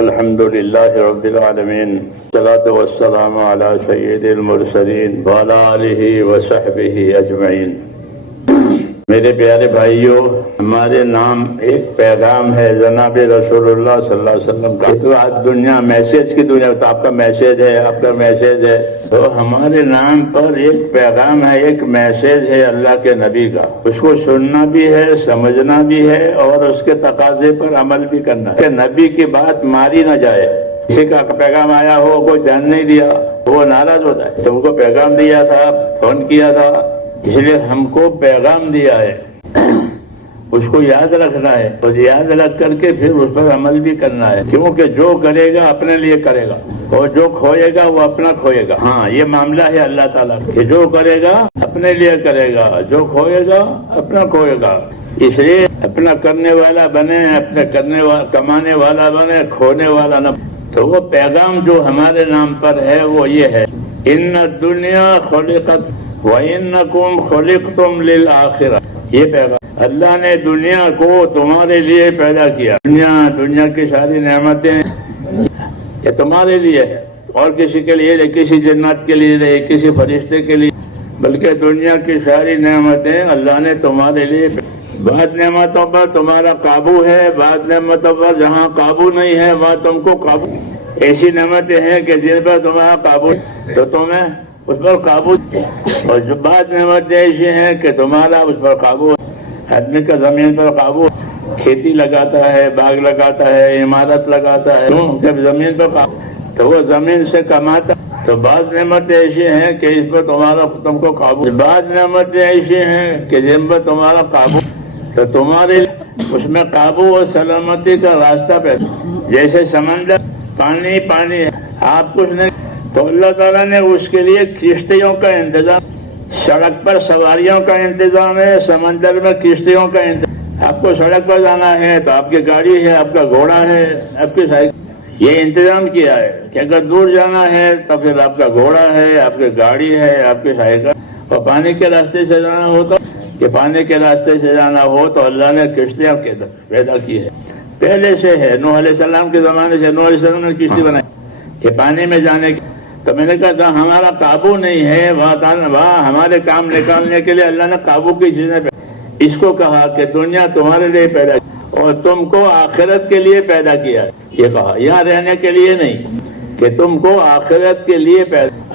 الحمد لله رب العالمين والصلاة والسلام على سيد المرسلين وعلى آله وصحبه اجمعین۔ میرے پیارے بھائیوں، ہمارے نام ایک پیغام ہے جناب رسول اللہ صلی اللہ علیہ وسلم کا۔ تو آج دنیا میسج کی دنیا، تو آپ کا میسج ہے، آپ کا میسج ہے، تو ہمارے نام پر ایک پیغام ہے، ایک میسج ہے اللہ کے نبی کا۔ اس کو سننا بھی ہے، سمجھنا بھی ہے، اور اس کے تقاضے پر عمل بھی کرنا ہے کہ نبی کی بات ماری نہ جائے۔ کسی کا پیغام آیا ہو، کوئی دھیان نہیں دیا، وہ ناراض ہوتا ہے۔ تم کو پیغام دیا تھا، فون کیا تھا، اس لیے ہم کو پیغام دیا ہے، اس کو یاد رکھنا ہے، اور یاد رکھ کر کے پھر اس پر عمل بھی کرنا ہے، کیونکہ جو کرے گا اپنے لیے کرے گا، اور جو کھوئے گا وہ اپنا کھوئے گا۔ ہاں، یہ معاملہ ہے اللہ تعالیٰ کہ جو کرے گا اپنے لیے کرے گا، جو کھوئے گا اپنا کھوئے گا۔ اس لیے اپنا کرنے والا بنے، اپنے کمانے والا بنے، کھونے والا نہ۔ تو وہ پیغام جو ہمارے نام پر ہے وہ یہ ہے، ان الدنیا خلقت وَإِنَّكُمْ خُلِقْتُمْ لِلْآخِرَةِ۔ یہ پیغام، اللہ نے دنیا کو تمہارے لیے پیدا کیا۔ دنیا کی ساری نعمتیں یہ تمہارے لیے ہے، اور کسی کے لیے نہیں، کسی جنات کے لیے نہیں، کسی فرشتے کے لیے، بلکہ دنیا کی ساری نعمتیں اللہ نے تمہارے لیے۔ بعض نعمتوں پر تمہارا قابو ہے، بعض نعمتوں پر جہاں قابو نہیں ہے وہاں تم کو قابو۔ ایسی نعمتیں ہیں کہ جن پر تمہارا قابو تو تمہیں اس پر قابو، اور جو بعض نعمتیں ایسی ہیں کہ تمہارا اس پر قابو ہے۔ آدمی کا زمین پر قابو، کھیتی لگاتا ہے، باغ لگاتا ہے، عمارت لگاتا ہے، جب زمین پر قابو تو وہ زمین سے کماتا۔ تو بعض نعمتیں ایسی ہیں کہ اس پر تم کو قابو، بعض نعمتیں ایسی ہیں کہ جن پر تمہارا قابو، تو تمہارے اس میں قابو اور سلامتی کا راستہ پیدا۔ جیسے سمندر پانی ہے، آپ کچھ نہیں، تو اللہ تعالیٰ نے اس کے لیے کشتیوں کا انتظام، سڑک پر سواریوں کا انتظام ہے، سمندر میں کشتیوں کا انتظام۔ آپ کو سڑک پر جانا ہے تو آپ کی گاڑی ہے، آپ کا گھوڑا ہے، آپ کی سائیکل، یہ انتظام کیا ہے کہ اگر دور جانا ہے تو پھر آپ کا گھوڑا ہے، آپ کی گاڑی ہے، آپ کی سائیکل۔ اور پانی کے راستے سے جانا ہو تو کہ پانی کے راستے سے جانا ہو تو اللہ نے کشتیاں پیدا کی ہے، پہلے سے ہے۔ نوح علیہ السلام کے زمانے سے نوح علیہ السلام نے کشتی بنائی کہ پانی میں جانے کی۔ تو میں نے کہا ہمارا قابو نہیں ہے، وہاں ہمارے کام نکالنے کے لیے اللہ نے قابو کی چیزیں اس کو کہا کہ دنیا تمہارے لیے پیدا کی اور تم کو آخرت کے لیے پیدا کیا ہے۔ یہ کہا یہاں رہنے کے لیے نہیں، کہ تم کو آخرت کے لیے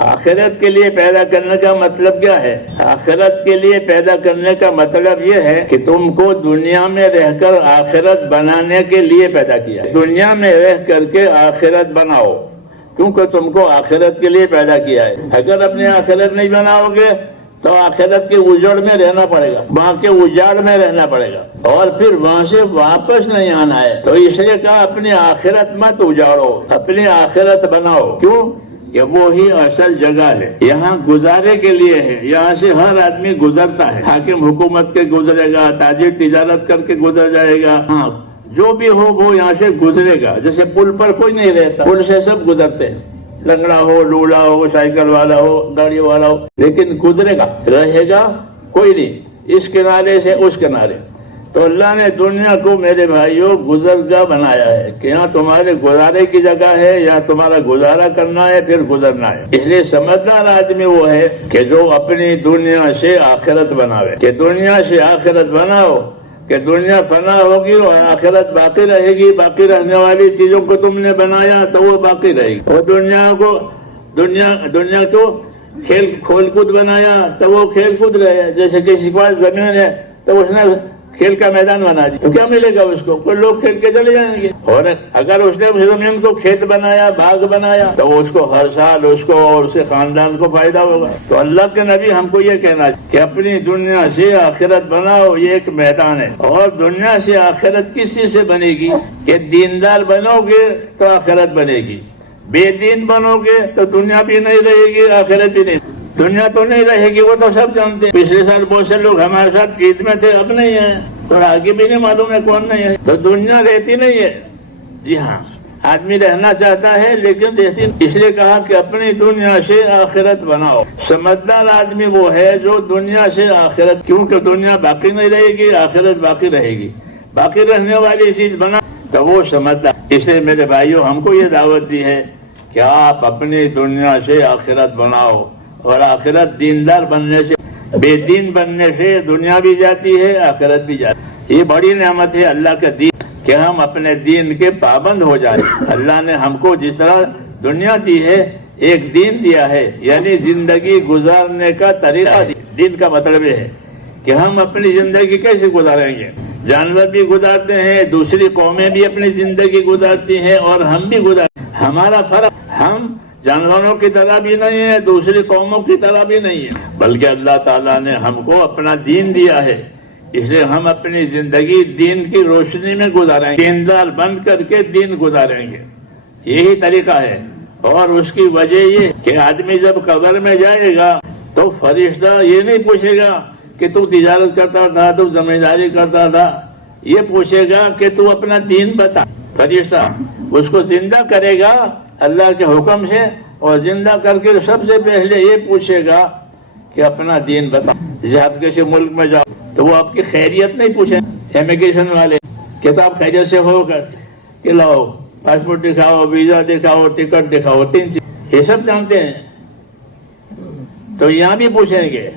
آخرت کے لیے پیدا کرنے کا مطلب کیا ہے؟ آخرت کے لیے پیدا کرنے کا مطلب یہ ہے کہ تم کو دنیا میں رہ کر آخرت بنانے کے لیے پیدا کیا ہے۔ دنیا میں رہ کر کے آخرت بناؤ، کیونکہ تم کو آخرت کے لیے پیدا کیا ہے۔ اگر اپنے آخرت نہیں بناؤ گے تو آخرت کے اجڑ میں رہنا پڑے گا، وہاں کے اجاڑ میں رہنا پڑے گا، اور پھر وہاں سے واپس نہیں آنا ہے۔ تو اس لیے کہا اپنی آخرت مت اجاڑو، اپنی آخرت بناؤ۔ کیوں؟ کہ وہی اصل جگہ ہے، یہاں گزارے کے لیے ہے، یہاں سے ہر آدمی گزرتا ہے، حاکم حکومت کے گزرے گا، تاجر تجارت کر کے گزر جائے گا، ہاں جو بھی ہو وہ یہاں سے گزرے گا۔ جیسے پل پر کوئی نہیں رہتا، پل سے سب گزرتے ہیں، لنگڑا ہو، لولا ہو، سائیکل والا ہو، گاڑی والا ہو، لیکن گزرے گا، رہے گا کوئی نہیں، اس کنارے سے اس کنارے۔ تو اللہ نے دنیا کو میرے بھائیوں گزرگاہ بنایا ہے کہ یہاں تمہارے گزارے کی جگہ ہے، یہاں تمہارا گزارا کرنا ہے، پھر گزرنا ہے۔ اس لیے سمجھدار آدمی وہ ہے کہ جو اپنی دنیا سے آخرت بناوے، کہ دنیا سے آخرت بناؤ، کہ دنیا فنا ہوگی اور آخرت باقی رہے گی۔ باقی رہنے والی چیزوں کو تم نے بنایا تو وہ باقی رہے گی، اور دنیا کو کھیل کود بنایا تو وہ کھیل کود رہے۔ جیسے کسی کے پاس زمین ہے تو اس نے کھیل کا میدان بنا دیا تو کیا ملے گا اس کو؟ کوئی لوگ کھیل کے چلے جائیں گے۔ اور اگر اس نے اس زمین کو کھیت بنایا، باغ بنایا، تو اس کو ہر سال اس کو اور اس کے خاندان کو فائدہ ہوگا۔ تو اللہ کے نبی ہم کو یہ کہنا کہ اپنی دنیا سے آخرت بناؤ، یہ ایک میدان ہے۔ اور دنیا سے آخرت کس چیز سے بنے گی؟ کہ دیندار بنو گے تو آخرت بنے گی، بے دین بنو گے تو دنیا بھی نہیں رہے گی، آخرت بھی نہیں۔ دنیا تو نہیں رہے گی، وہ تو سب جانتے ہیں۔ پچھلے سال بہت سے لوگ ہمارے ساتھ عید میں تھے، اب نہیں ہیں، اور آگے بھی نہیں معلوم ہے کون نہیں ہے۔ تو دنیا رہتی نہیں ہے۔ جی ہاں، آدمی رہنا چاہتا ہے لیکن رہتی، اس لیے کہا کہ اپنی دنیا سے آخرت بناؤ۔ سمجھدار آدمی وہ ہے جو دنیا سے آخرت، کیونکہ دنیا باقی نہیں رہے گی، آخرت باقی رہے گی۔ باقی رہنے والی چیز بنا تو وہ سمجھتا. اس لیے میرے بھائیوں ہم کو یہ دعوت دی ہے کہ آپ اپنی دنیا سے آخرت بناؤ, اور آخرت دیندار بننے سے, بے دین بننے سے دنیا بھی جاتی ہے آخرت بھی جاتی ہے. یہ بڑی نعمت ہے اللہ کا دین کہ ہم اپنے دین کے پابند ہو جائیں. اللہ نے ہم کو جس طرح دنیا دی ہے ایک دین دیا ہے, یعنی زندگی گزارنے کا طریقہ. دین کا مطلب یہ ہے کہ ہم اپنی زندگی کیسے گزاریں گے. جانور بھی گزارتے ہیں, دوسری قومیں بھی اپنی زندگی گزارتی ہیں, اور ہم بھی گزارتے ہیں. ہمارا فرق, ہم جانوروں کی طرح بھی نہیں ہے, دوسری قوموں کی طرح بھی نہیں ہے, بلکہ اللہ تعالیٰ نے ہم کو اپنا دین دیا ہے. اس لیے ہم اپنی زندگی دین کی روشنی میں گزاریں گے, دیندار بن کر کے دین گزاریں گے. یہی طریقہ ہے. اور اس کی وجہ یہ کہ آدمی جب قبر میں جائے گا تو فرشتہ یہ نہیں پوچھے گا کہ تو تجارت کرتا تھا, تو زمینداری کرتا تھا. یہ پوچھے گا کہ تو اپنا دین بتا. فرشتہ اس کو زندہ کرے گا اللہ کے حکم سے, اور زندہ کر کے سب سے پہلے یہ پوچھے گا کہ اپنا دین بتا. جیسے آپ کسی ملک میں جاؤ تو وہ آپ کی خیریت نہیں پوچھیں, امیگریشن والے, کہ تو آپ خیریت سے ہو کر کہ لاؤ پاسپورٹ دکھاؤ, ویزا دکھاؤ, ٹکٹ دکھاؤ, 3 چیز یہ سب جانتے ہیں. تو یہاں بھی پوچھیں گے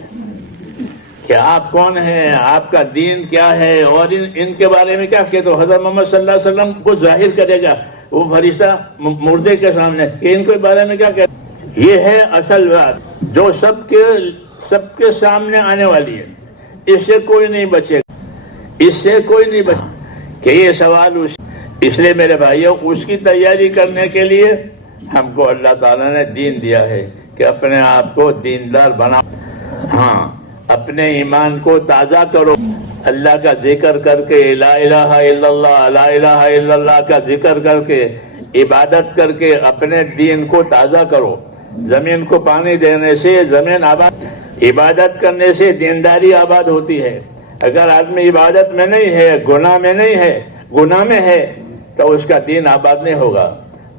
کہ آپ کون ہیں, آپ کا دین کیا ہے, اور ان کے بارے میں کیا کہ تو حضرت محمد صلی اللہ علیہ وسلم کو ظاہر کرے گا وہ فرشتہ مردے کے سامنے کہ ان کے بارے میں کیا کہتے. یہ ہے اصل بات جو سب کے سامنے آنے والی ہے. اس سے کوئی نہیں بچے گا, اس سے کوئی نہیں بچے کہ یہ سوال اس لیے میرے بھائیوں اس کی تیاری کرنے کے لیے ہم کو اللہ تعالیٰ نے دین دیا ہے کہ اپنے آپ کو دیندار بناؤ. ہاں, اپنے ایمان کو تازہ کرو, اللہ کا ذکر کر کے, لا الہ الا اللہ, لا الہ الا اللہ کا ذکر کر کے, عبادت کر کے اپنے دین کو تازہ کرو. زمین کو پانی دینے سے زمین آباد, عبادت کرنے سے دینداری آباد ہوتی ہے. اگر آدمی عبادت میں نہیں ہے, گناہ میں نہیں ہے, گناہ میں ہے, تو اس کا دین آباد نہیں ہوگا,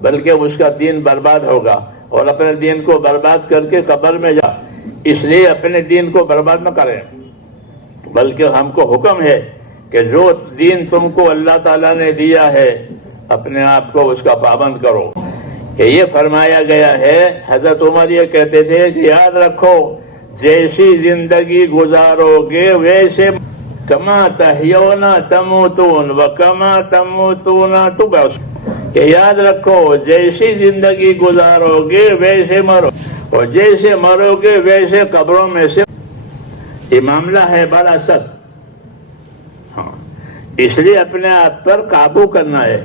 بلکہ اس کا دین برباد ہوگا. اور اپنے دین کو برباد کر کے قبر میں جا. اس لیے اپنے دین کو برباد نہ کریں, بلکہ ہم کو حکم ہے کہ جو دین تم کو اللہ تعالیٰ نے دیا ہے اپنے آپ کو اس کا پابند کرو. کہ یہ فرمایا گیا ہے, حضرت عمر یہ کہتے تھے کہ یاد رکھو جیسی زندگی گزارو گے ویسے, کما تحیون تموتون وکما تموتون تبعثون. کہ یاد رکھو جیسی زندگی گزارو گے ویسے مرو, اور جیسے مرو گے ویسے قبروں میں سے. یہ معاملہ ہے بڑا سخت. ہاں, اس لیے اپنے آپ پر قابو کرنا ہے.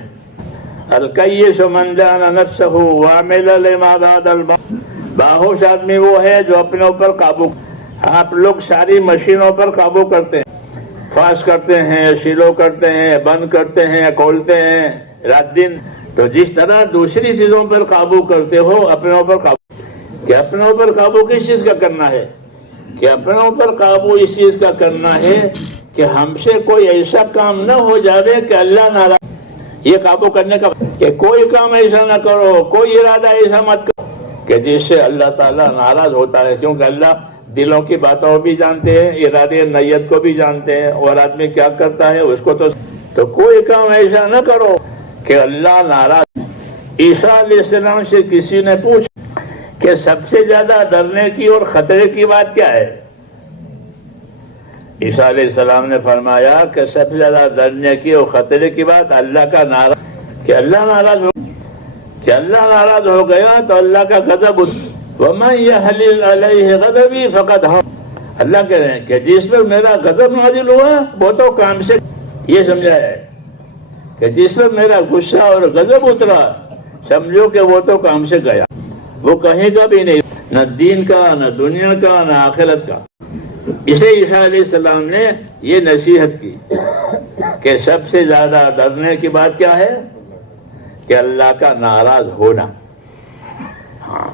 الکیس من دان نفسہ وعمل لما بعد الموت. باہوش آدمی وہ ہے جو اپنے اوپر قابو. آپ لوگ ساری مشینوں پر قابو کرتے ہیں, فاس کرتے ہیں, سیلو کرتے ہیں, بند کرتے ہیں, کھولتے ہیں رات دن. تو جس طرح دوسری چیزوں پر قابو کرتے ہو اپنے اوپر قابو. کہ اپنے اوپر قابو کس چیز کا کرنا ہے؟ کہ اپنے اوپر قابو اس چیز کا کرنا ہے کہ ہم سے کوئی ایسا کام نہ ہو جاوے کہ اللہ ناراض. یہ قابو کرنے کا کہ کوئی کام ایسا نہ کرو, کوئی ارادہ ایسا مت کرو کہ جس سے اللہ تعالیٰ ناراض ہوتا ہے. کیونکہ اللہ دلوں کی باتوں بھی جانتے ہیں, ارادے نیت کو بھی جانتے ہیں, اور آدمی کیا کرتا ہے اس کو تو کوئی کام ایسا نہ کرو کہ اللہ ناراض. عیسیٰ علیہ السلام سے کسی نے پوچھا کہ سب سے زیادہ ڈرنے کی اور خطرے کی بات کیا ہے؟ عیسیٰ علیہ السلام نے فرمایا کہ سب سے زیادہ ڈرنے کی اور خطرے کی بات اللہ کا ناراض, کہ اللہ ناراض ہو, کہ اللہ ناراض ہو گیا تو اللہ کا غضب. وَمَن يَحْلِلْ عَلَيْهِ غَضَبِي فَقَدْ هَوَىٰ. اللہ کہہ رہے ہیں کہ جس پر میرا غضب نازل ہوا وہ تو کام سے. یہ سمجھا ہے کہ جس پر میرا غصہ اور غضب اترا سمجھو کہ وہ تو کام سے گیا, وہ کہیں گا بھی نہیں, نہ دین کا, نہ دنیا کا, نہ آخرت کا. اسے عیسیٰ علیہ السلام نے یہ نصیحت کی کہ سب سے زیادہ ڈرنے کی بات کیا ہے؟ کہ اللہ کا ناراض ہونا. ہاں,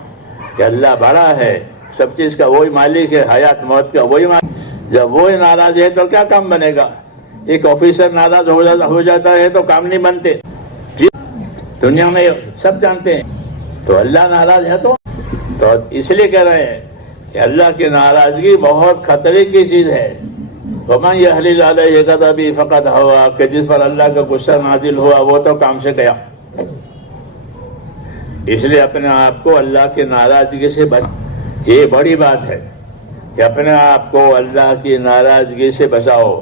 کہ اللہ بڑا ہے, سب چیز کا وہی مالک ہے, حیات موت کا وہی مالک. جب وہی ناراض ہے تو کیا کام بنے گا؟ ایک آفیسر ناراض ہو جاتا ہے تو کام نہیں بنتے. دنیا میں سب جانتے ہیں. تو اللہ ناراض ہے تو اس لیے کہہ رہے ہیں کہ اللہ کی ناراضگی بہت خطرے کی چیز ہے. وَمَن يَحْلِلْ عَلَيْهِ غَضَبِي فَقَدْ هَوَىٰ کہ جس پر اللہ کا غصہ نازل ہوا وہ تو کام سے گیا. اس لیے اپنے آپ کو اللہ کی ناراضگی سے یہ بڑی بات ہے کہ اپنے آپ کو اللہ کی ناراضگی سے بچاؤ.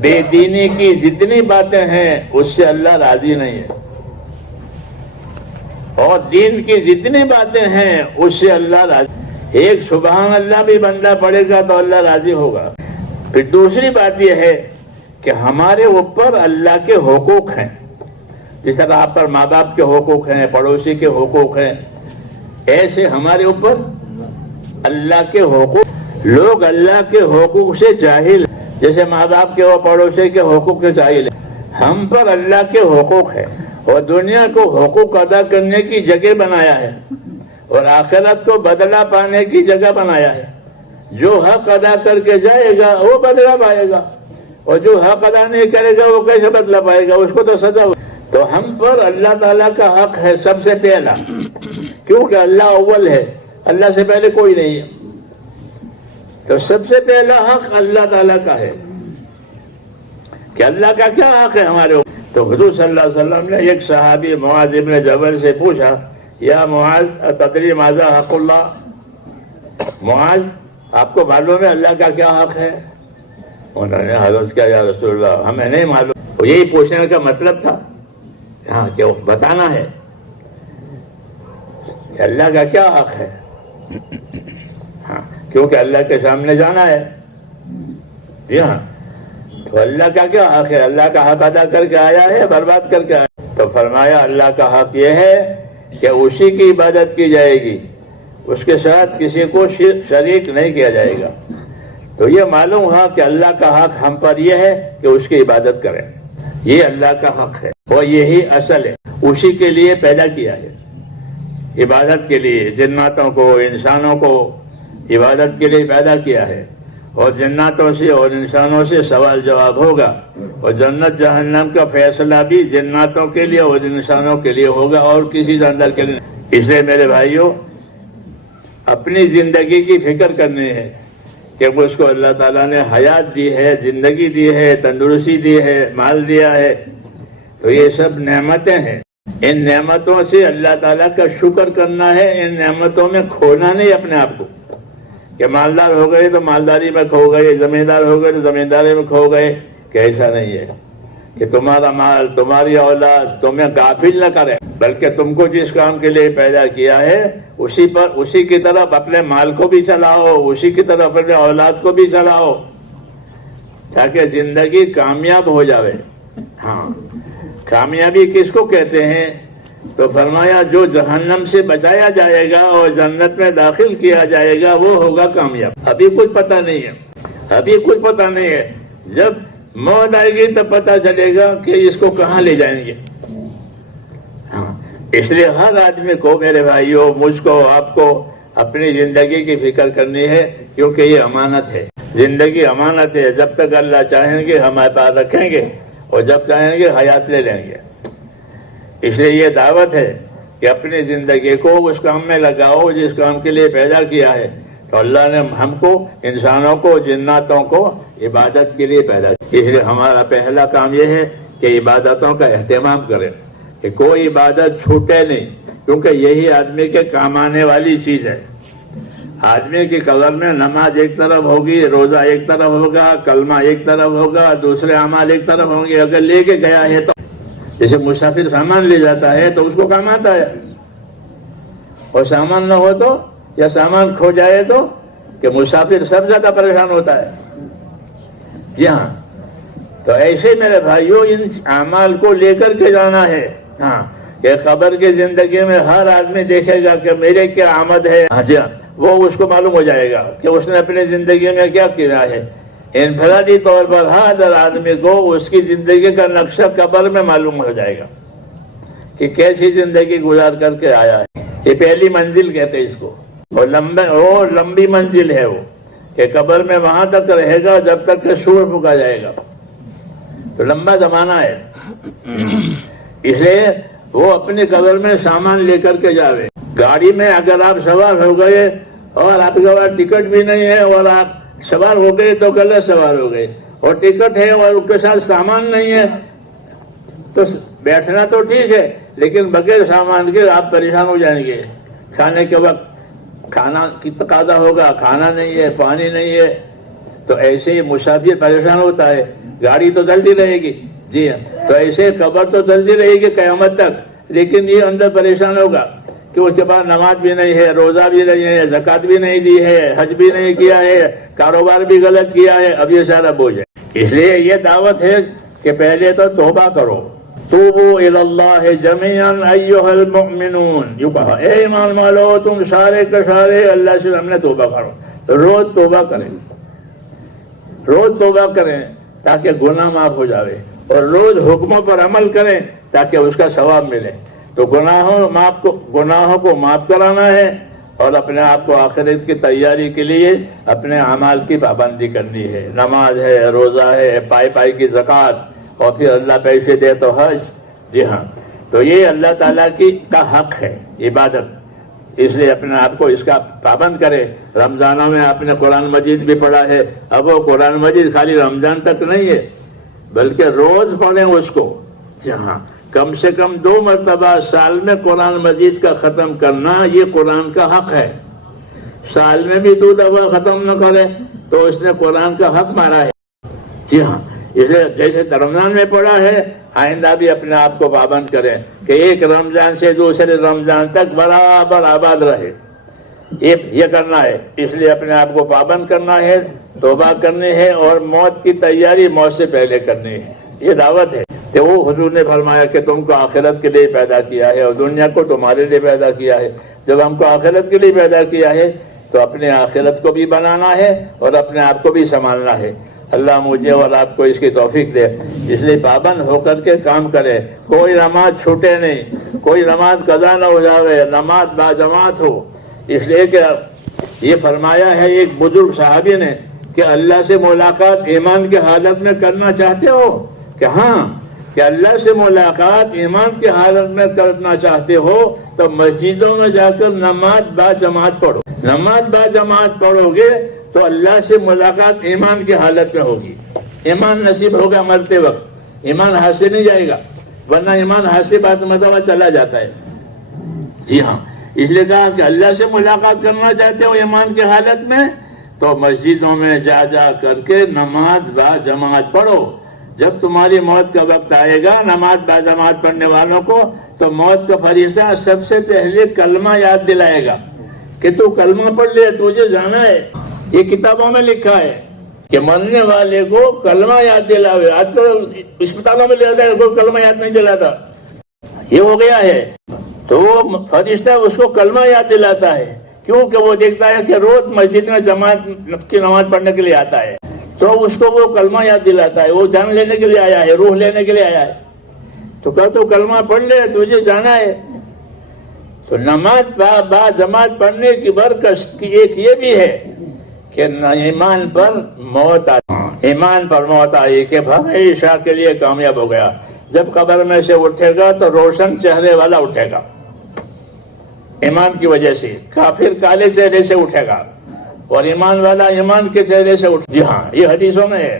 بے دینی کی جتنی باتیں ہیں اس سے اللہ راضی نہیں ہے، اور دین کی جتنی باتیں ہیں اس سے اللہ راضی. ایک سبحان اللہ بھی بندہ پڑھے گا تو اللہ راضی ہوگا. پھر دوسری بات یہ ہے کہ ہمارے اوپر اللہ کے حقوق ہیں. جس طرح آپ پر ماں باپ کے حقوق ہیں، پڑوسی کے حقوق ہیں، ایسے ہمارے اوپر اللہ کے حقوق. لوگ اللہ کے حقوق سے جاہل، جیسے ماں باپ کے اور پڑوسی کے حقوق سے جاہل ہیں. ہم پر اللہ کے حقوق ہے اور دنیا کو حقوق ادا کرنے کی جگہ بنایا ہے اور آخرت کو بدلہ پانے کی جگہ بنایا ہے. جو حق ادا کر کے جائے گا وہ بدلہ پائے گا، اور جو حق ادا نہیں کرے گا وہ کیسے بدلہ پائے گا؟ اس کو تو سزا. تو ہم پر اللہ تعالیٰ کا حق ہے سب سے پہلا، کیونکہ اللہ اول ہے، اللہ سے پہلے کوئی نہیں ہے. تو سب سے پہلا حق اللہ تعالیٰ کا ہے کہ اللہ کا کیا حق ہے ہمارے اوپر. تو حضور صلی اللہ علیہ وسلم نے ایک صحابی معاذ ابن جبل سے پوچھا، یا معاذ اتدری ماذا حق اللہ؟ معاذ آپ کو معلوم ہے اللہ کا کیا حق ہے؟ انہوں نے حضرت کیا یا رسول اللہ ہمیں نہیں معلوم. یہی پوچھنے کا مطلب تھا ہاں کہ بتانا ہے کہ اللہ کا کیا حق ہے. ہاں کیونکہ اللہ کے سامنے جانا ہے. جی ہاں، تو اللہ کا کیا حق ہے؟ اللہ کا حق ادا کر کے آیا ہے، برباد کر کے آیا. تو فرمایا اللہ کا حق یہ ہے کہ اسی کی عبادت کی جائے گی، اس کے ساتھ کسی کو شریک نہیں کیا جائے گا. تو یہ معلوم ہوا کہ اللہ کا حق ہم پر یہ ہے کہ اس کی عبادت کریں. یہ اللہ کا حق ہے اور یہی اصل ہے. اسی کے لیے پیدا کیا ہے، عبادت کے لیے. جناتوں کو انسانوں کو عبادت کے لیے پیدا کیا ہے، اور جناتوں سے اور انسانوں سے سوال جواب ہوگا، اور جنت جہنم کا فیصلہ بھی جناتوں کے لیے اور انسانوں کے لیے ہوگا اور کسی جاندار کے لیے. اس لیے میرے بھائیوں اپنی زندگی کی فکر کرنی ہے کہ اس کو اللہ تعالیٰ نے حیات دی ہے، زندگی دی ہے، تندرستی دی ہے، مال دیا ہے. تو یہ سب نعمتیں ہیں. ان نعمتوں سے اللہ تعالیٰ کا شکر کرنا ہے. ان نعمتوں میں کھونا نہیں اپنے آپ کو کہ مالدار ہو گئے تو مالداری میں کھو گئے، زمیندار ہو گئے تو زمینداری میں کھو گئے. کہ ایسا نہیں ہے کہ تمہارا مال، تمہاری اولاد تمہیں غافل نہ کرے، بلکہ تم کو جس کام کے لیے پیدا کیا ہے اسی کی طرف اپنے مال کو بھی چلاؤ، اسی کی طرف اپنے اولاد کو بھی چلاؤ، تاکہ زندگی کامیاب ہو جاوے. ہاں کامیابی کس کو کہتے ہیں؟ تو فرمایا جو جہنم سے بچایا جائے گا اور جنت میں داخل کیا جائے گا وہ ہوگا کامیاب. ابھی کچھ پتہ نہیں ہے، ابھی کچھ پتہ نہیں ہے. جب موت آئے گی تب پتہ چلے گا کہ اس کو کہاں لے جائیں گے. ہاں اس لیے ہر آدمی کو، میرے بھائیوں، مجھ کو، آپ کو اپنی زندگی کی فکر کرنی ہے، کیونکہ یہ امانت ہے. زندگی امانت ہے. جب تک اللہ چاہیں گے ہمارے پاس رکھیں گے، اور جب چاہیں گے حیات لے لیں گے. اس لیے یہ دعوت ہے کہ اپنی زندگی کو اس کام میں لگاؤ جس کام کے لیے پیدا کیا ہے. تو اللہ نے ہم کو، انسانوں کو، جناتوں کو عبادت کے لیے پیدا کیا. اس لیے ہمارا پہلا کام یہ ہے کہ عبادتوں کا اہتمام کریں، کہ کوئی عبادت چھوٹے نہیں، کیونکہ یہی آدمی کے کام آنے والی چیز ہے. آدمی کی قبر میں نماز ایک طرف ہوگی، روزہ ایک طرف ہوگا، کلمہ ایک طرف ہوگا، دوسرے اعمال ایک طرف ہوں گے. اگر لے کے گیا ہے تو جیسے مسافر سامان لے جاتا ہے تو اس کو کام آتا ہے، اور سامان نہ ہو تو، یا سامان کھو جائے تو، کہ مسافر سب زیادہ پریشان ہوتا ہے. جی ہاں، تو ایسے میرے بھائیوں ان اعمال کو لے کر کے جانا ہے. ہاں کہ قبر کی زندگی میں ہر آدمی دیکھے گا کہ میرے کیا آمد ہے. ہاں جی ہاں، وہ اس کو معلوم ہو جائے گا کہ اس نے اپنی زندگی میں کیا کیا ہے. انفرادی طور پر ہر آدمی کو اس کی زندگی کا نقشہ قبر میں معلوم ہو جائے گا کہ کیسی زندگی گزار کر کے آیا ہے. یہ پہلی منزل کہتے ہیں اس کو، اور لمبی منزل ہے وہ، کہ قبر میں وہاں تک رہے گا جب تک کہ سور پھونکا جائے گا. تو لمبا زمانہ ہے. اس لیے وہ اپنی قبر میں سامان لے کر کے جاوے. گاڑی میں اگر آپ سوار ہو گئے اور آپ کے پاس ٹکٹ بھی نہیں ہے اور آپ سوار ہو گئے تو غلط سوار ہو گئے، اور ٹکٹ ہے اور اس کے ساتھ سامان نہیں ہے تو بیٹھنا تو ٹھیک ہے، لیکن بغیر سامان کے آپ پریشان ہو جائیں گے۔ کھانے کے وقت کھانا کی تقاضا ہوگا، کھانا نہیں ہے، پانی نہیں ہے، تو ایسے ہی مسافر پریشان ہوتا ہے۔ گاڑی تو چلتی رہے گی، جی ہاں، تو ایسے قبر تو چلتی رہے گی قیامت تک، لیکن یہ اندر پریشان ہوگا کہ اس کے بعد نماز بھی نہیں ہے، روزہ بھی نہیں ہے، زکوٰۃ بھی نہیں دی ہے، حج بھی نہیں کیا ہے، کاروبار بھی غلط کیا ہے، اب یہ سارا بوجھ ہے۔ اس لیے یہ دعوت ہے کہ پہلے تو توبہ کرو، توبوا الی اللہ جمیعا ایھا المؤمنون، یوں کہا اے ایمان والو تم سارے کے سارے اللہ سے ہم نے توبہ کرو، تو روز توبہ کریں، روز توبہ کریں تاکہ گناہ معاف ہو جاوے، اور روز حکموں پر عمل کریں تاکہ اس کا ثواب ملے۔ تو گناہوں کو معاف کرانا ہے، اور اپنے آپ کو آخرت کی تیاری کے لیے اپنے اعمال کی پابندی کرنی ہے، نماز ہے، روزہ ہے، پائی کی زکوٰۃ، اور پھر اللہ پیسے دے تو حج، جی ہاں، تو یہ اللہ تعالیٰ کا حق ہے عبادت، اس لیے اپنے آپ کو اس کا پابند کرے۔ رمضانوں میں آپ نے قرآن مجید بھی پڑھا ہے، اب وہ قرآن مجید خالی رمضان تک نہیں ہے بلکہ روز پڑھیں اس کو، جی ہاں، کم سے کم 2 مرتبہ سال میں قرآن مجید کا ختم کرنا یہ قرآن کا حق ہے۔ سال میں بھی 2 دفعہ ختم نہ کرے تو اس نے قرآن کا حق مارا ہے، جی ہاں، اسے جیسے رمضان میں پڑھا ہے آئندہ بھی اپنے آپ کو پابند کریں کہ ایک رمضان سے دوسرے رمضان تک برابر آباد رہے، یہ کرنا ہے۔ اس لیے اپنے آپ کو پابند کرنا ہے، توبہ کرنی ہے، اور موت کی تیاری موت سے پہلے کرنی ہے، یہ دعوت ہے۔ کہ وہ حضور نے فرمایا کہ تم کو آخرت کے لیے پیدا کیا ہے اور دنیا کو تمہارے لیے پیدا کیا ہے۔ جب ہم کو آخرت کے لیے پیدا کیا ہے تو اپنے آخرت کو بھی بنانا ہے اور اپنے آپ کو بھی سنبھالنا ہے۔ اللہ مجھے اور آپ کو اس کی توفیق دے، اس لیے پابند ہو کر کے کام کرے، کوئی نماز چھوٹے نہیں، کوئی نماز قضا نہ ہو جاوے، نماز باجماعت ہو۔ اس لیے کہ یہ فرمایا ہے ایک بزرگ صحابی نے کہ اللہ سے ملاقات ایمان کی حالت میں کرنا چاہتے ہو؟ کہ ہاں، کہ اللہ سے ملاقات ایمان کی حالت میں کرنا چاہتے ہو تو مسجدوں میں جا کر نماز با جماعت پڑھو۔ نماز با جماعت پڑھو گے تو اللہ سے ملاقات ایمان کی حالت میں ہوگی، ایمان نصیب ہوگا مرتے وقت، ایمان ہاتھ سے نہیں جائے گا، ورنہ ایمان ہاتھ سے بات مطلب چلا جاتا ہے، جی ہاں۔ اس لیے کہا کہ اللہ سے ملاقات کرنا چاہتے ہو ایمان کی حالت میں تو مسجدوں میں جا جا کر کے نماز با جماعت پڑھو۔ جب تمہاری موت کا وقت آئے گا نماز با جماعت پڑھنے والوں کو تو موت کا فرشتہ سب سے پہلے کلمہ یاد دلائے گا کہ تو کلمہ پڑھ لے، تجھے جانا ہے۔ یہ کتابوں میں لکھا ہے کہ مرنے والے کو کلمہ یاد دلاوے۔ آج تو اسپتالوں میں لے کو کلمہ یاد نہیں دلاتا، یہ ہو گیا ہے، تو وہ فرشتہ اس کو کلمہ یاد دلاتا ہے، کیونکہ وہ دیکھتا ہے کہ روز مسجد میں جماعت کی نماز پڑھنے کے لیے آتا ہے، تو اس کو وہ کلمہ یاد دلاتا ہے، وہ جان لینے کے لیے آیا ہے، روح لینے کے لیے آیا ہے، تو کہ تو کلمہ پڑھ لے، تجھے جانا ہے۔ تو نماز با جماعت پڑھنے کی برکت کی ایک یہ بھی ہے کہ ایمان پر موت آئی، ایمان پر موت آئی کہ ہمیشہ کے لیے کامیاب ہو گیا۔ جب قبر میں سے اٹھے گا تو روشن چہرے والا اٹھے گا ایمان کی وجہ سے، کافر کالے چہرے سے اٹھے گا اور ایمان والا ایمان کے چہرے سے اٹھے، جی ہاں، یہ حدیثوں میں ہے۔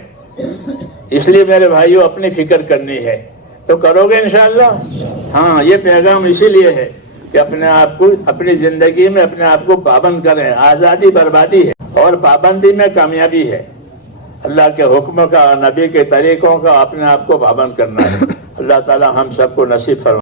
اس لیے میرے بھائیوں اپنی فکر کرنی ہے، تو کرو گے انشاءاللہ؟ ہاں، یہ پیغام اسی لیے ہے کہ اپنے آپ کو اپنی زندگی میں اپنے آپ کو پابند کریں۔ آزادی بربادی ہے اور پابندی میں کامیابی ہے۔ اللہ کے حکم کا، نبی کے طریقوں کا اپنے آپ کو پابند کرنا ہے۔ اللہ تعالی ہم سب کو نصیب فرمائے۔